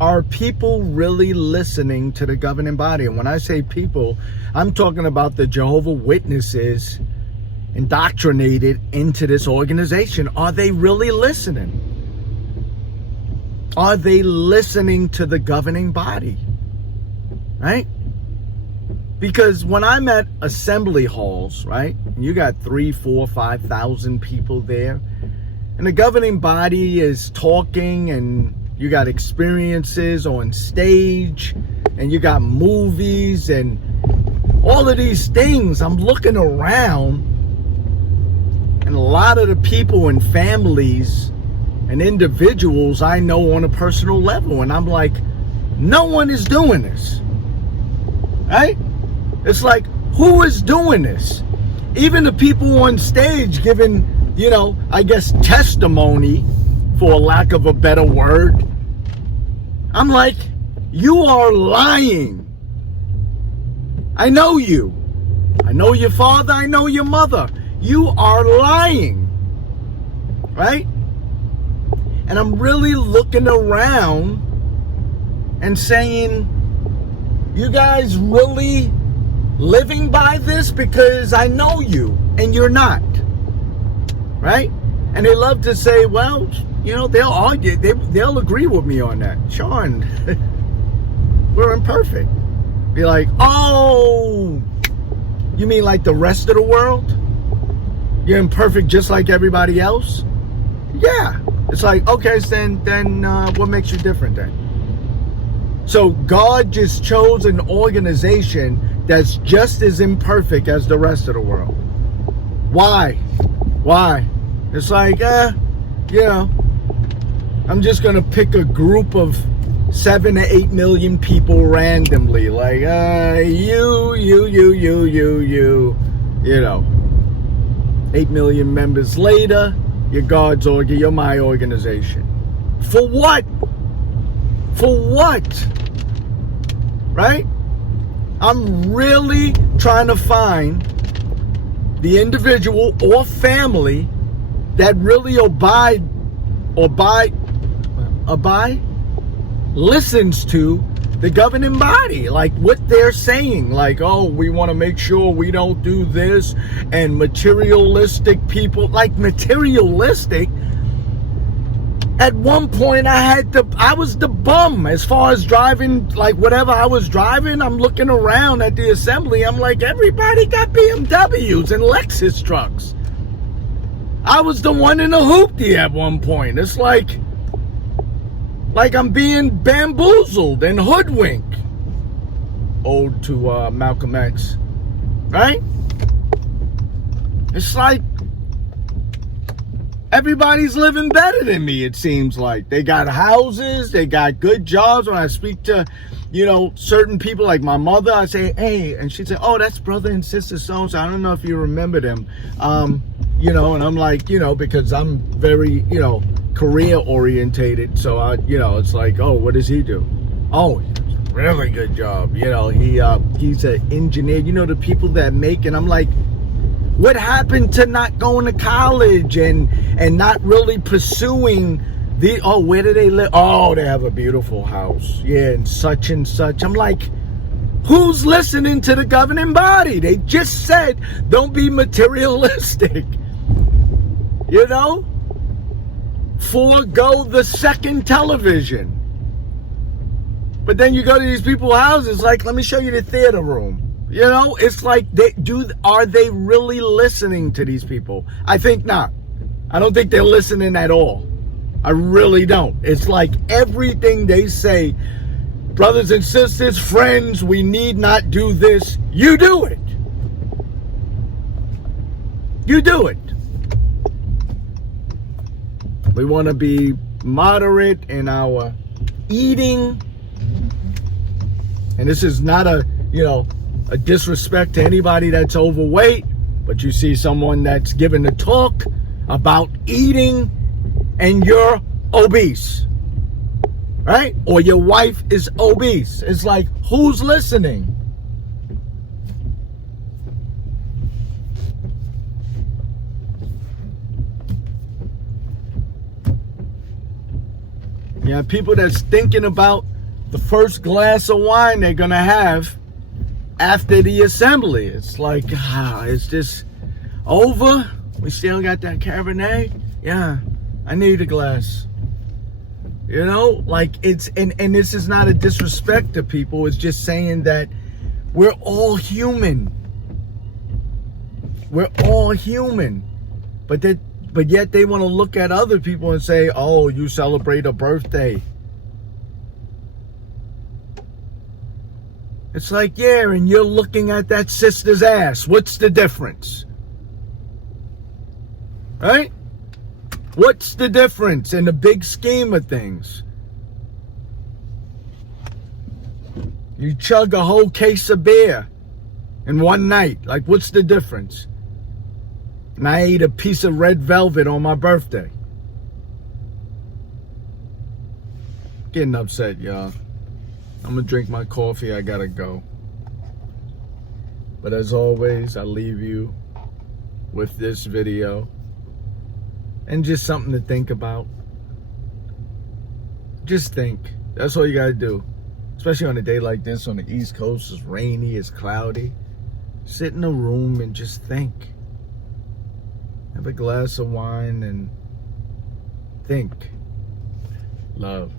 Are people really listening to the governing body? And when I say people, I'm talking about the Jehovah Witnesses indoctrinated into this organization. Are they really listening? Are they listening to the governing body? Right? Because when I'm at assembly halls, right, and you got 3, 4, 5,000 people there, and the governing body is talking, and you got experiences on stage, and you got movies, and all of these things, I'm looking around, and a lot of the people and families and individuals I know on a personal level, and I'm like, no one is doing this, right? It's like, who is doing this? Even the people on stage giving, I guess testimony, for lack of a better word. I'm like, you are lying. I know you. I know your father. I know your mother. You are lying. Right? And I'm really looking around and saying, you guys really living by this? Because I know you and you're not. Right? And they love to say, well, they'll argue, they'll agree with me on that. Sean, we're imperfect. Be like, oh, you mean like the rest of the world? You're imperfect just like everybody else? Yeah. It's like, okay, then what makes you different then? So God just chose an organization that's just as imperfect as the rest of the world. Why? It's like, I'm just going to pick a group of 7 to 8 million people randomly. Like, you. 8 million members later, you're God's you're my organization. For what? Right? I'm really trying to find the individual or family that really listens to the governing body, like what they're saying, like, oh, we want to make sure we don't do this, and materialistic people, like materialistic. At one point I was the bum as far as driving, like whatever I was driving, I'm looking around at the assembly, I'm like, everybody got BMWs and Lexus trucks. I was the one in a hoopty at one point. It's like I'm being bamboozled and hoodwinked. Ode to Malcolm X. Right? It's like everybody's living better than me, it seems like. They got houses, they got good jobs. When I speak to, certain people like my mother, I say, hey, and she'd say, oh, that's brother and sister so-and-so. I don't know if you remember them. And I'm like, because I'm very, career orientated. So it's like, oh, what does he do? Oh, really good job. He's an engineer. The people that make, and I'm like, what happened to not going to college and not really pursuing where do they live? Oh, they have a beautiful house. Yeah, and such. I'm like, who's listening to the governing body? They just said, don't be materialistic. Forego the second television. But then you go to these people's houses, like, let me show you the theater room. It's like, are they really listening to these people? I think not. I don't think they're listening at all. I really don't. It's like everything they say, brothers and sisters, friends, we need not do this. You do it. You do it. We want to be moderate in our eating. And this is not a disrespect to anybody that's overweight, but you see someone that's giving a talk about eating and you're obese, right? Or your wife is obese. It's like, who's listening? You have people that's thinking about the first glass of wine they're going to have after the assembly. It's like, it's just over. We still got that Cabernet. Yeah, I need a glass. You know, like it's, and this is not a disrespect to people. It's just saying that we're all human. We're all human. But yet they want to look at other people and say, oh, you celebrate a birthday. It's like, yeah, and you're looking at that sister's ass. What's the difference? Right? What's the difference in the big scheme of things? You chug a whole case of beer in one night. Like, what's the difference? And I ate a piece of red velvet on my birthday. Getting upset, y'all. I'm gonna drink my coffee. I gotta go. But as always, I leave you with this video. And just something to think about. Just think. That's all you gotta do. Especially on a day like this on the East Coast. It's rainy, it's cloudy. Sit in a room and just think. Have a glass of wine and think. Love.